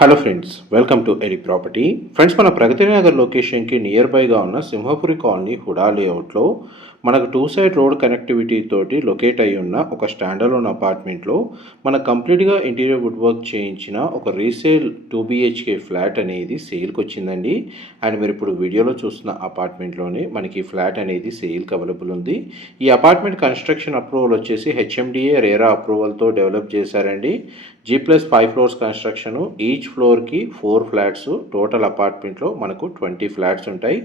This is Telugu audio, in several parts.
Hello friends welcome to ED property friends మన ప్రగతి నగర్ లొకేషన్కి నియర్ బైగా ఉన్న సింహపురి కాలనీ హుడా లేఅవుట్లో మనకు టూ సైడ్ రోడ్ కనెక్టివిటీ తోటి లొకేట్ అయి ఉన్న ఒక స్టాండర్లోన్ అపార్ట్మెంట్లో మన కంప్లీట్గా ఇంటీరియర్ వుడ్ వర్క్ చేయించిన ఒక రీసేల్ టూ బిహెచ్కే ఫ్లాట్ అనేది సేల్కి వచ్చిందండి. అండ్ మీరు ఇప్పుడు వీడియోలో చూస్తున్న అపార్ట్మెంట్లోనే మనకి ఫ్లాట్ అనేది సేల్కి అవైలబుల్ ఉంది. ఈ అపార్ట్మెంట్ కన్స్ట్రక్షన్ అప్రూవల్ వచ్చేసి హెచ్ఎండిఏ రేరా అప్రూవల్తో డెవలప్ చేశారండి. G plus five floors construction each ఫ్లోర్కి ఫోర్ ఫ్లాట్స్ టోటల్ అపార్ట్మెంట్లో మనకు ట్వంటీ ఫ్లాట్స్ ఉంటాయి.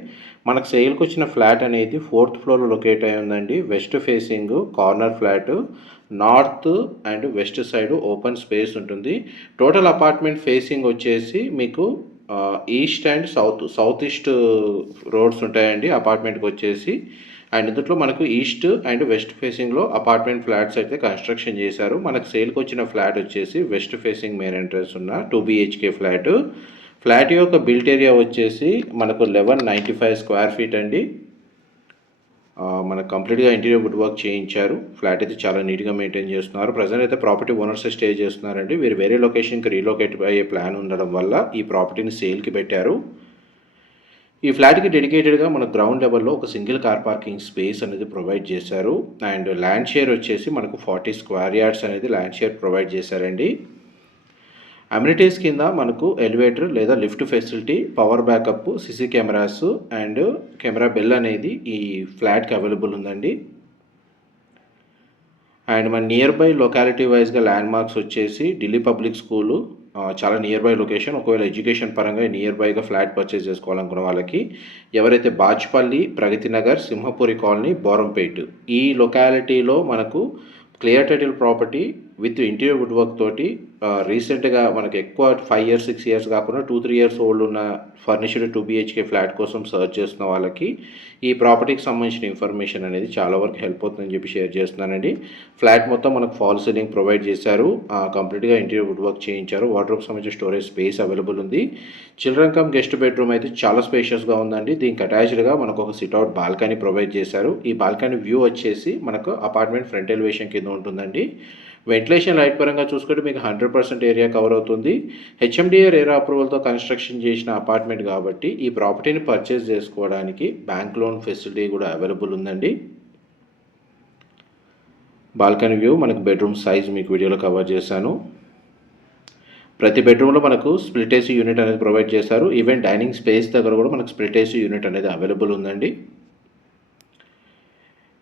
మనకు సేల్కి వచ్చిన ఫ్లాట్ అనేది ఫోర్త్ ఫ్లోర్లో లొకేట్ అయి ఉందండి. West facing corner flat north and west side open space ఉంటుంది. టోటల్ అపార్ట్మెంట్ ఫేసింగ్ వచ్చేసి మీకు east and south south east roads ఉంటాయండి అపార్ట్మెంట్కి వచ్చేసి. అండ్ ఇందులో మనకు ఈస్ట్ అండ్ వెస్ట్ ఫేసింగ్లో అపార్ట్మెంట్ ఫ్లాట్స్ అయితే కన్స్ట్రక్షన్ చేశారు. మనకు సేల్కి వచ్చిన ఫ్లాట్ వచ్చేసి వెస్ట్ ఫేసింగ్ మెయిన్ ఎంట్రన్స్ ఉన్న టూ బిహెచ్కే ఫ్లాట్ ఫ్లాట్ యొక్క బిల్ట్ ఏరియా వచ్చేసి మనకు eleven ninety five square feet అండి. మనకు కంప్లీట్గా ఇంటీరియర్ వుడ్ వర్క్ చేయించారు. ఫ్లాట్ అయితే చాలా నీట్గా మెయింటైన్ చేస్తున్నారు. ప్రజెంట్ అయితే ప్రాపర్టీ ఓనర్స్ స్టే చేస్తున్నారండి. వీరు వేరే లొకేషన్కి రీలొకేట్ అయ్యే ప్లాన్ ఉండడం వల్ల ఈ ప్రాపర్టీని సేల్కి పెట్టారు. ఈ ఫ్లాట్కి డెడికేటెడ్గా మన గ్రౌండ్ లెవెల్లో ఒక సింగిల్ కార్ పార్కింగ్ స్పేస్ అనేది ప్రొవైడ్ చేశారు. అండ్ ల్యాండ్ షేర్ వచ్చేసి మనకు ఫార్టీ స్క్వేర్ యార్డ్స్ అనేది ల్యాండ్ షేర్ ప్రొవైడ్ చేశారండి. అమ్యూనిటీస్ కింద మనకు ఎలివేటర్ లేదా lift facility power backup CC cameras and camera bell అనేది ఈ ఫ్లాట్కి అవైలబుల్ ఉందండి. అండ్ మన నియర్ బై లొకాలిటీ వైజ్గా ల్యాండ్ మార్క్స్ వచ్చేసి ఢిల్లీ పబ్లిక్ స్కూలు చాలా నియర్ బై లొకేషన్ ఒకవేళ ఎడ్యుకేషన్ పరంగా నియర్ బైగా ఫ్లాట్ పర్చేస్ చేసుకోవాలనుకున్న వాళ్ళకి ఎవరైతే బాచ్పల్లి ప్రగతి నగర్ సింహపురి కాలనీ బోరంపేట్ ఈ లొకాలిటీలో మనకు clear title property with interior wood work తోటి రీసెంట్గా మనకి ఎక్కువ ఫైవ్ ఇయర్స్ సిక్స్ ఇయర్స్ కాకుండా టూ త్రీ ఇయర్స్ ఓల్డ్ ఉన్న ఫర్నిష్డ్ టూ బిహెచ్కే ఫ్లాట్ కోసం సర్చ్ చేస్తున్న వాళ్ళకి ఈ ప్రాపర్టీకి సంబంధించిన ఇన్ఫర్మేషన్ అనేది చాలా వరకు హెల్ప్ అవుతుందని చెప్పి షేర్ చేస్తున్నానండి. ఫ్లాట్ మొత్తం మనకు ఫాల్ సీలింగ్ ప్రొవైడ్ చేశారు. కంప్లీట్గా ఇంటీరియర్ వుడ్ వర్క్ చేయించారు. వాటర్ సంబంధించిన స్టోరేజ్ స్పేస్ అవైలబుల్ ఉంది. చిల్డ్రన్ కమ్ గెస్ట్ బెడ్రూమ్ అయితే చాలా స్పేషియస్గా ఉందండి. దీనికి అటాచ్డ్గా మనకు ఒక సిట్అవుట్ బాల్కనీ ప్రొవైడ్ చేశారు. ఈ బాల్కనీ వ్యూ వచ్చేసి మనకు అపార్ట్మెంట్ ఫ్రంట్ ఎలివేషన్ కింద ఉంటుందండి. వెంటిలేషన్ లైట్ పరంగా చూసుకుంటే మీకు హండ్రెడ్ పర్సెంట్ ఏరియా కవర్ అవుతుంది. హెచ్ఎండిఏ రేరా అప్రూవల్తో కన్స్ట్రక్షన్ చేసిన అపార్ట్మెంట్ కాబట్టి ఈ ప్రాపర్టీని పర్చేస్ చేసుకోవడానికి బ్యాంక్ లోన్ ఫెసిలిటీ కూడా అవైలబుల్ ఉందండి. బాల్కనీ వ్యూ మనకు బెడ్రూమ్ సైజ్ మీకు వీడియోలో కవర్ చేశాను. ప్రతి బెడ్రూమ్లో మనకు స్ప్లిట్ ఏసీ యూనిట్ అనేది ప్రొవైడ్ చేశారు. ఈవెన్ డైనింగ్ స్పేస్ దగ్గర కూడా మనకు స్ప్లిట్ ఏసీ యూనిట్ అనేది అవైలబుల్ ఉందండి.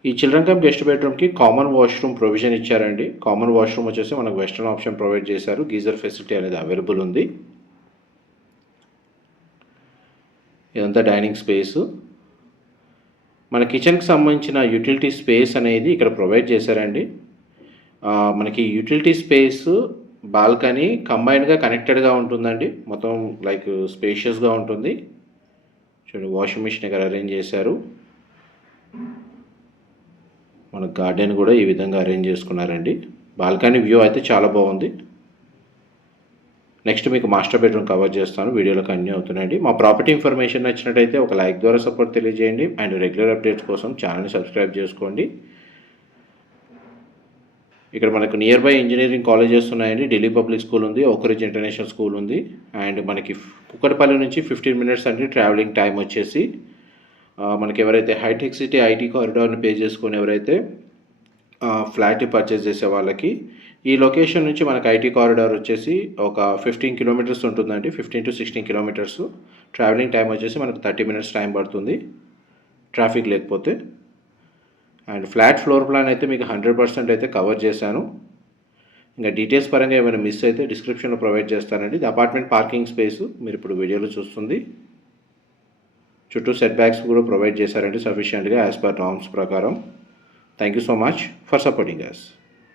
ఈ చిల్డ్రన్ కమ్ గెస్ట్ బెడ్రూమ్కి కామన్ వాష్రూమ్ ప్రొవిజన్ ఇచ్చారండి. కామన్ వాష్రూమ్ వచ్చేసి మనకు వెస్ట్రన్ ఆప్షన్ ప్రొవైడ్ చేశారు. గీజర్ ఫెసిలిటీ అనేది అవైలబుల్ ఉంది. ఇదంతా డైనింగ్ స్పేస్. మన కిచెన్కి సంబంధించిన యూటిలిటీ స్పేస్ అనేది ఇక్కడ ప్రొవైడ్ చేశారండి. మనకి యూటిలిటీ స్పేస్ బాల్కనీ కంబైన్డ్గా కనెక్టెడ్గా ఉంటుందండి. మొత్తం లైక్ స్పేషియస్గా ఉంటుంది. చూడండి వాషింగ్ మిషన్ ఇక్కడ అరేంజ్ చేశారు. మన గార్డెన్ కూడా ఈ విధంగా అరేంజ్ చేసుకున్నారండి. బాల్కనీ వ్యూ అయితే చాలా బాగుంది. నెక్స్ట్ మీకు మాస్టర్ బెడ్రూమ్ కవర్ చేస్తాను. వీడియోలో కన్యూ అవుతున్నాయండి. మా ప్రాపర్టీ ఇన్ఫర్మేషన్ నచ్చినట్టయితే ఒక లైక్ ద్వారా సపోర్ట్ తెలియజేయండి. అండ్ రెగ్యులర్ అప్డేట్స్ కోసం ఛానల్ని సబ్స్క్రైబ్ చేసుకోండి. ఇక్కడ మనకు నియర్ బై ఇంజనీరింగ్ కాలేజెస్ ఉన్నాయండి. ఢిల్లీ పబ్లిక్ స్కూల్ ఉంది ఓకరిజ్ ఇంటర్నేషనల్ స్కూల్ ఉంది. అండ్ మనకి కుక్కటపల్లి నుంచి ఫిఫ్టీన్ మినిట్స్ అంటే ట్రావెలింగ్ టైం వచ్చేసి. మనకి ఎవరైతే హైటెక్ సిటీ ఐటీ కారిడార్ని పే చేసుకొని ఎవరైతే ఫ్లాట్ పర్చేస్ చేసే వాళ్ళకి ఈ లొకేషన్ నుంచి మనకి ఐటీ కారిడార్ వచ్చేసి ఒక ఫిఫ్టీన్ కిలోమీటర్స్ ఉంటుందండి. Fifteen to sixteen kilometres. Travelling time వచ్చేసి మనకు థర్టీ మినిట్స్ టైం పడుతుంది. ట్రాఫిక్ లేకపోతే. అండ్ ఫ్లాట్ ఫ్లోర్ ప్లాన్ అయితే మీకు హండ్రెడ్ పర్సెంట్ అయితే కవర్ చేశాను. ఇంకా డీటెయిల్స్ పరంగా ఏమైనా మిస్ అయితే డిస్క్రిప్షన్లో ప్రొవైడ్ చేస్తానండి. ఇది అపార్ట్మెంట్ పార్కింగ్ స్పేస్. మీరు ఇప్పుడు వీడియోలో చూస్తుంది. చుట్టూ సెట్ బ్యాక్స్ కూడా ప్రొవైడ్ చేశారంటే సఫిషియెంట్గా యాజ్ పర్ నామ్స్ ప్రకారం. Thank you so much for supporting us